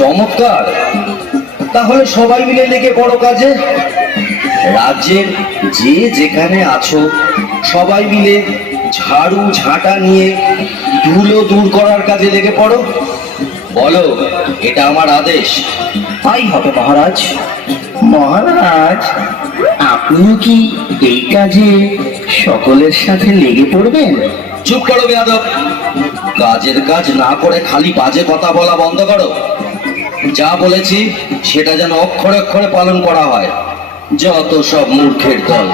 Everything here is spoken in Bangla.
চমৎকার, তাহলে সবাই মিলে লেগে পড়ো কাজে। রাজ্যের যে যেখানে আছো সবাই মিলে ঝাড়ু ঝাঁটা নিয়ে ধুলো দূর করার কাজে লেগে পড়ো। বলো, এটা আমার আদেশ। তাই হবে মহারাজ। মহারাজ, আপনিও কি এই কাজে সকলের সাথে লেগে পড়বেন? চুপ করো বেয়াদব, কাজের কাজ না করে খালি বাজে কথা বলা বন্ধ করো। যা বলেছি সেটা যেন অক্ষরে অক্ষরে পালন করা হয়। যত সব মূর্খের দল।